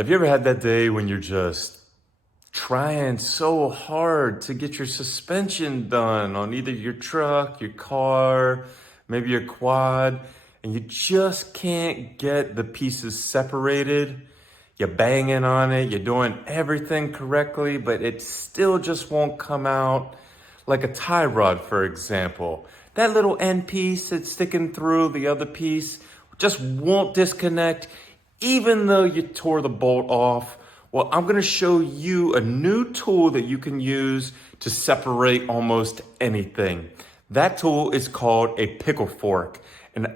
Have you ever had that day when you're just trying so hard to get your suspension done on either your truck, your car, maybe your quad, and you just can't get the pieces separated? You're banging on it, you're doing everything correctly, but it still just won't come out. Like a tie rod, for example. That little end piece that's sticking through the other piece just won't disconnect, even though you tore the bolt off. Well, I'm gonna show you a new tool that you can use to separate almost anything. That tool is called a pickle fork. And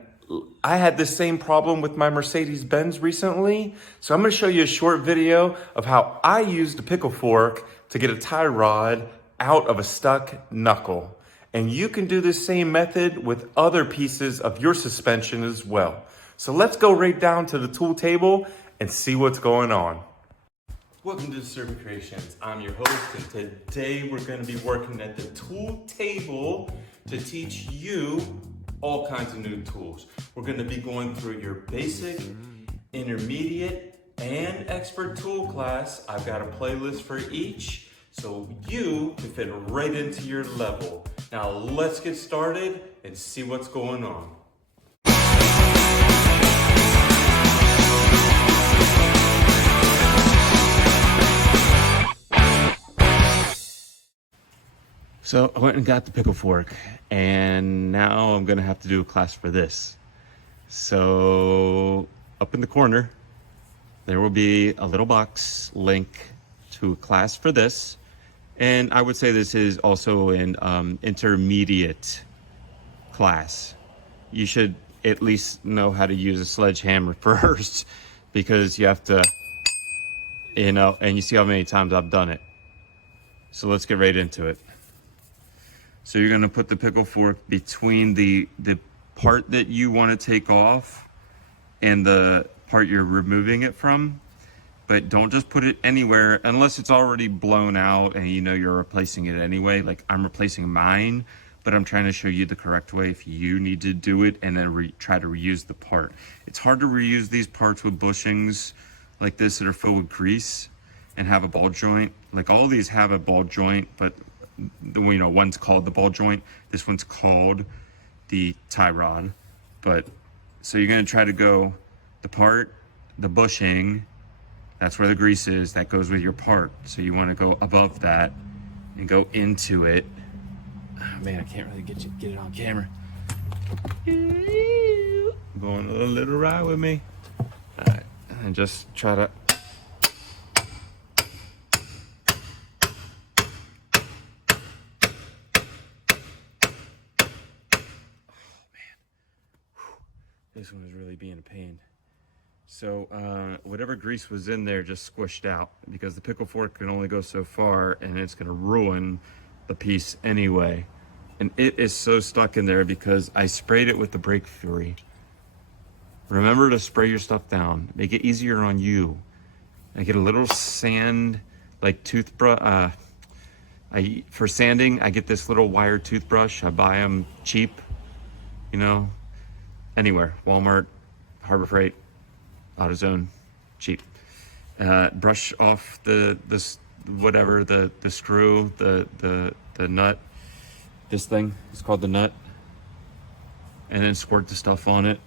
I had the same problem with my Mercedes-Benz recently. So I'm gonna show you a short video of how I used a pickle fork to get a tie rod out of a stuck knuckle. And you can do the same method with other pieces of your suspension as well. So let's go right down to the tool table and see what's going on. Welcome to Servant Creations. I'm your host, and today we're going to be working at the tool table to teach you all kinds of new tools. We're going to be going through your basic, intermediate, and expert tool class. I've got a playlist for each, so you can fit right into your level. Now let's get started and see what's going on. So I went and got the pickle fork, and now I'm gonna have to do a class for this. So up in the corner, there will be a little box link to a class for this. And I would say this is also an intermediate class. You should at least know how to use a sledgehammer first, because you have to, and you see how many times I've done it. So let's get right into it. So you're gonna put the pickle fork between the part that you wanna take off and the part you're removing it from. But don't just put it anywhere unless it's already blown out and you know you're replacing it anyway. Like I'm replacing mine, but I'm trying to show you the correct way if you need to do it, and then try to reuse the part. It's hard to reuse these parts with bushings like this that are filled with grease and have a ball joint. Like all of these have a ball joint, but one's called the ball joint. This one's called the tie rod. But so you're gonna try to go the bushing, that's where the grease is, that goes with your part. So you wanna go above that and go into it. Oh, man, I can't really get it on camera. Going on a little ride with me. All right, and just try to this one is really being a pain. So whatever grease was in there just squished out, because the pickle fork can only go so far and it's gonna ruin the piece anyway. And it is so stuck in there because I sprayed it with the brake free. Remember to spray your stuff down. Make it easier on you. I get a little sand, like toothbrush. For sanding, I get this little wire toothbrush. I buy them cheap, anywhere, Walmart, Harbor Freight, AutoZone, cheap. Brush off the screw, the nut. This thing is called the nut, and then squirt the stuff on it.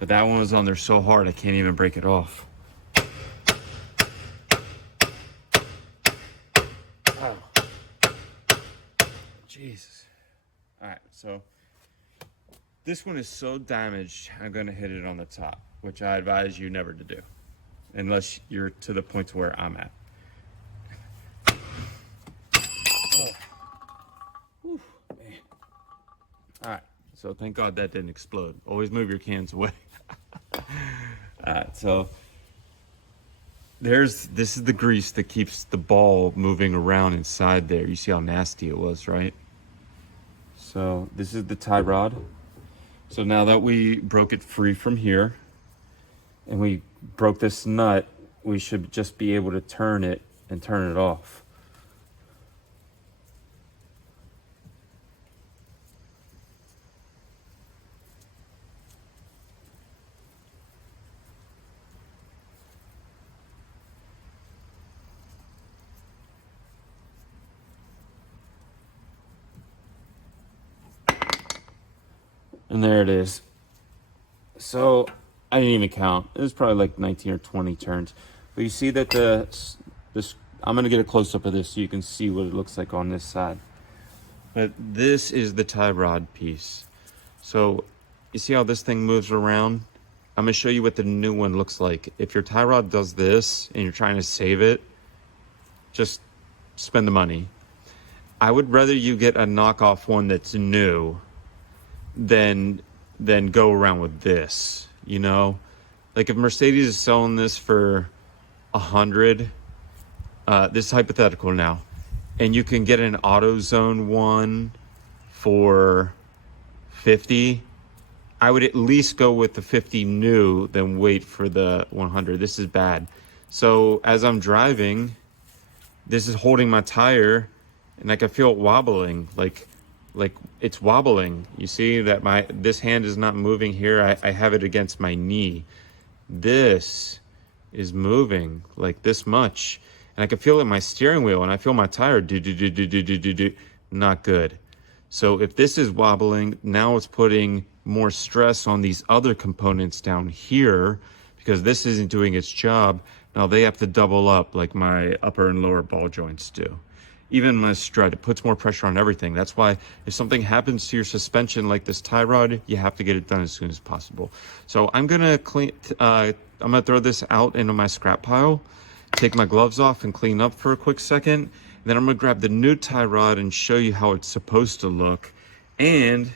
But that one was on there so hard I can't even break it off. Oh, Jesus! All right, so. This one is so damaged, I'm gonna hit it on the top, which I advise you never to do, unless you're to the point where I'm at. Oh. Whew, man. All right, so thank God that didn't explode. Always move your cans away. All right, so this is the grease that keeps the ball moving around inside there. You see how nasty it was, right? So this is the tie rod. So now that we broke it free from here and we broke this nut, we should just be able to turn it and turn it off. And there it is. So I didn't even count. It was probably like 19 or 20 turns. But you see that this, I'm gonna get a close up of this so you can see what it looks like on this side. But this is the tie rod piece. So you see how this thing moves around? I'm gonna show you what the new one looks like. If your tie rod does this and you're trying to save it, just spend the money. I would rather you get a knockoff one that's new than go around with this, you know? Like if Mercedes is selling this for 100, this is hypothetical now, and you can get an AutoZone one for 50, I would at least go with the 50 new than wait for the 100. This is bad. So as I'm driving, this is holding my tire, and I can feel it wobbling, like it's wobbling. You see that this hand is not moving here. I have it against my knee. This is moving like this much, and I can feel it in my steering wheel, and I feel my tire do. Not good. So if this is wobbling, now it's putting more stress on these other components down here because this isn't doing its job. Now they have to double up like my upper and lower ball joints do. Even my strut, it puts more pressure on everything. That's why if something happens to your suspension like this tie rod, you have to get it done as soon as possible. So I'm gonna I'm gonna throw this out into my scrap pile, take my gloves off and clean up for a quick second. And then I'm gonna grab the new tie rod and show you how it's supposed to look. And